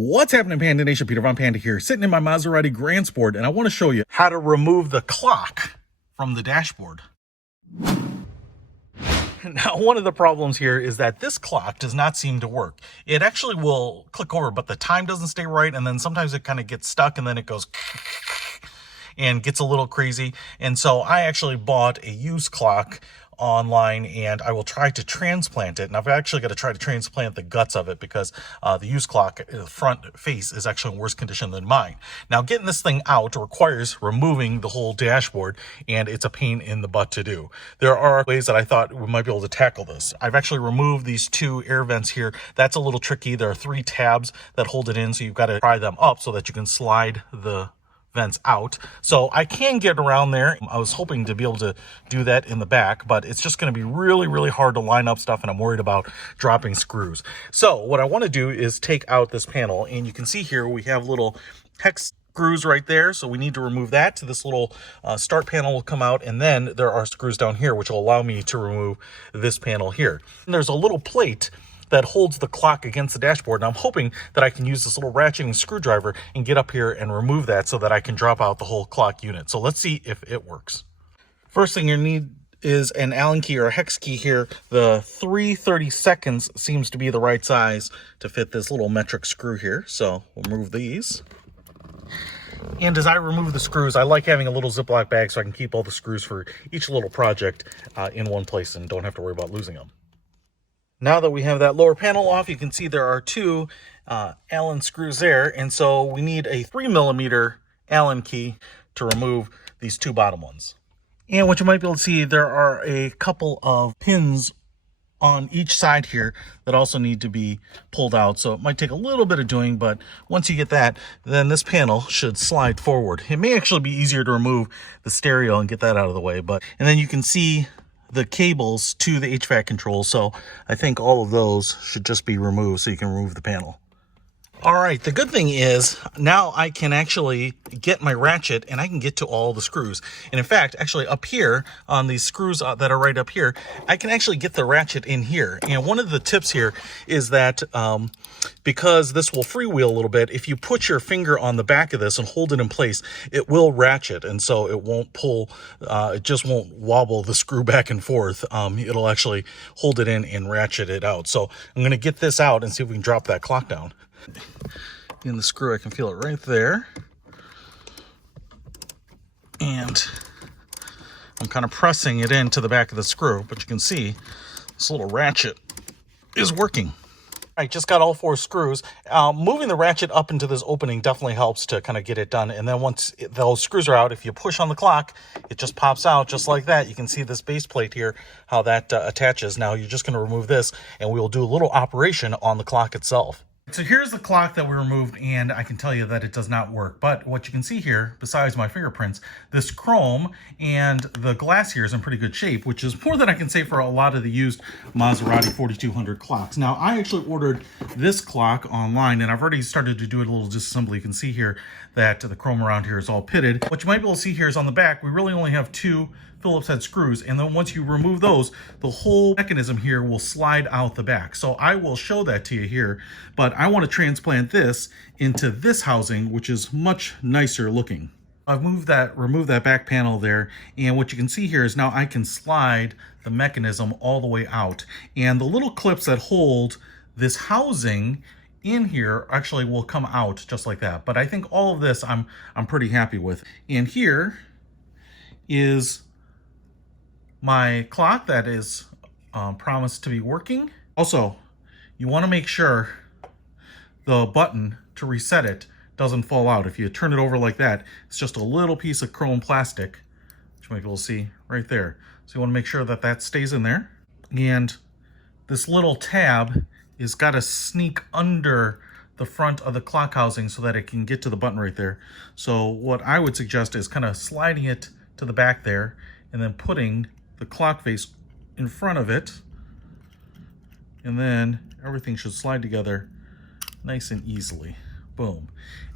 What's happening, Panda Nation? Peter Von Panda here, sitting in my Maserati GranSport, and I want to show you how to remove the clock from the dashboard. Now, one of the problems here is that this clock does not seem to work. It actually will click over, but the time doesn't stay right, and then sometimes it kind of gets stuck, and then it goes and gets a little crazy. And so I actually bought a used clock online, and I will try to transplant it. And I've actually got to try to transplant the guts of it because the used clock, the front face, is actually in worse condition than mine. Now, getting this thing out requires removing the whole dashboard, and it's a pain in the butt to do. There are ways that I thought we might be able to tackle this. I've actually removed these two air vents here. That's a little tricky. There are 3 tabs that hold it in, so you've got to pry them up so that you can slide the vents out. So I can get around there. I was hoping to be able to do that in the back, but it's just going to be really hard to line up stuff, and I'm worried about dropping screws. So what I want to do is take out this panel, and you can see here we have little hex screws right there, so we need to remove that. So this little start panel will come out, and then there are screws down here which will allow me to remove this panel here. And there's a little plate that holds the clock against the dashboard, and I'm hoping that I can use this little ratcheting screwdriver and get up here and remove that so that I can drop out the whole clock unit. So let's see if it works. First thing you need is an Allen key or a hex key here. The 3/32 seems to be the right size to fit this little metric screw here. So we'll remove these. And as I remove the screws, I like having a little Ziploc bag so I can keep all the screws for each little project in one place and don't have to worry about losing them. Now that we have that lower panel off, you can see there are 2 Allen screws there. And so we need a 3mm Allen key to remove these 2 bottom ones. And what you might be able to see, there are a couple of pins on each side here that also need to be pulled out. So it might take a little bit of doing, but once you get that, then this panel should slide forward. It may actually be easier to remove the stereo and get that out of the way. And then you can see the cables to the HVAC control, so I think all of those should just be removed so you can remove the panel. All right, the good thing is now I can actually get my ratchet and I can get to all the screws. And in fact, actually up here on these screws that are right up here, I can actually get the ratchet in here. And one of the tips here is that because this will freewheel a little bit, if you put your finger on the back of this and hold it in place, it will ratchet. And so it won't pull, it just won't wobble the screw back and forth. It'll actually hold it in and ratchet it out. So I'm gonna get this out and see if we can drop that clock down. In the screw, I can feel it right there. And I'm kind of pressing it into the back of the screw, but you can see this little ratchet is working. I just got all 4 screws. Moving the ratchet up into this opening definitely helps to kind of get it done. And then once those screws are out, if you push on the clock, it just pops out just like that. You can see this base plate here, how that attaches. Now you're just going to remove this, and we will do a little operation on the clock itself. So here's the clock that we removed, and I can tell you that it does not work. But what you can see here, besides my fingerprints, this chrome and the glass here is in pretty good shape, which is more than I can say for a lot of the used Maserati 4200 clocks. Now, I actually ordered this clock online, and I've already started to do a little disassembly. You can see here that the chrome around here is all pitted. What you might be able to see here is on the back, we really only have 2 Phillips head screws, and then once you remove those, the whole mechanism here will slide out the back. So I will show that to you here, but I want to transplant this into this housing, which is much nicer looking. I've removed that back panel there, and what you can see here is now I can slide the mechanism all the way out, and the little clips that hold this housing in here actually will come out just like that. But I think all of this I'm pretty happy with. And here is my clock that is promised to be working. Also, you want to make sure the button to reset it doesn't fall out. If you turn it over like that, it's just a little piece of chrome plastic, which you might be able to see right there. So you want to make sure that that stays in there. And this little tab is got to sneak under the front of the clock housing so that it can get to the button right there. So what I would suggest is kind of sliding it to the back there and then putting the clock face in front of it, and then everything should slide together nice and easily. Boom.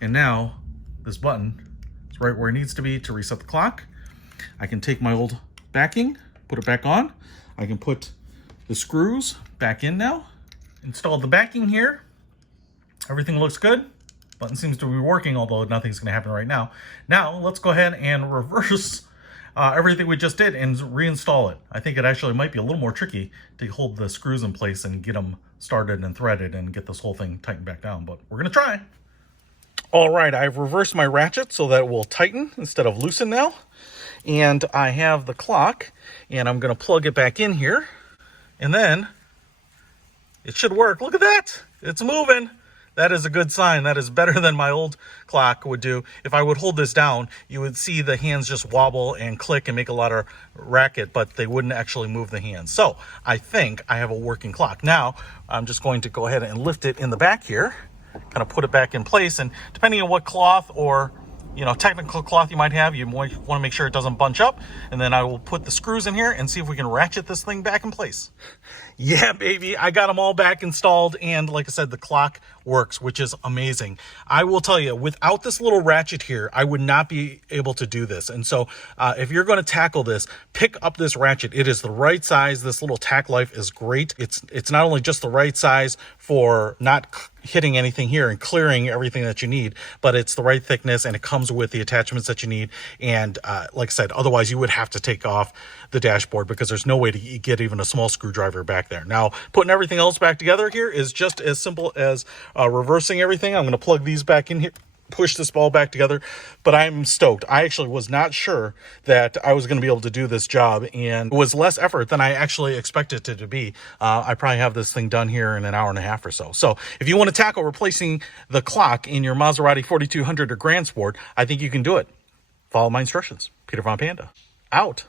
And now this button is right where it needs to be to reset the clock. I can take my old backing, put it back on. I can put the screws back in now. Install the backing here. Everything looks good. Button seems to be working, although nothing's going to happen right now. Now, let's go ahead and reverse everything we just did and reinstall it. I think it actually might be a little more tricky to hold the screws in place and get them started and threaded and get this whole thing tightened back down, but we're going to try. All right, I've reversed my ratchet so that it will tighten instead of loosen now. And I have the clock, and I'm going to plug it back in here, and then it should work. Look at that. It's moving. That is a good sign. That is better than my old clock would do. If I would hold this down, you would see the hands just wobble and click and make a lot of racket, but they wouldn't actually move the hands. So I think I have a working clock. Now, I'm just going to go ahead and lift it in the back here, kind of put it back in place. And depending on what cloth or technical cloth you might have, you want to make sure it doesn't bunch up. And then I will put the screws in here and see if we can ratchet this thing back in place. Yeah, baby, I got them all back installed. And like I said, the clock works, which is amazing. I will tell you, without this little ratchet here, I would not be able to do this. And so if you're going to tackle this, pick up this ratchet. It is the right size. This little tack life is great. It's not only just the right size for not hitting anything here and clearing everything that you need, but it's the right thickness, and it comes with the attachments that you need. And like I said, otherwise you would have to take off the dashboard because there's no way to get even a small screwdriver back there. Now, putting everything else back together here is just as simple as reversing everything. I'm going to plug these back in here, push this ball back together, but I'm stoked. I actually was not sure that I was going to be able to do this job, and it was less effort than I actually expected it to be. I probably have this thing done here in an hour and a half or so. So if you want to tackle replacing the clock in your Maserati 4200 or GranSport, I think you can do it. Follow my instructions. Peter Von Panda, out.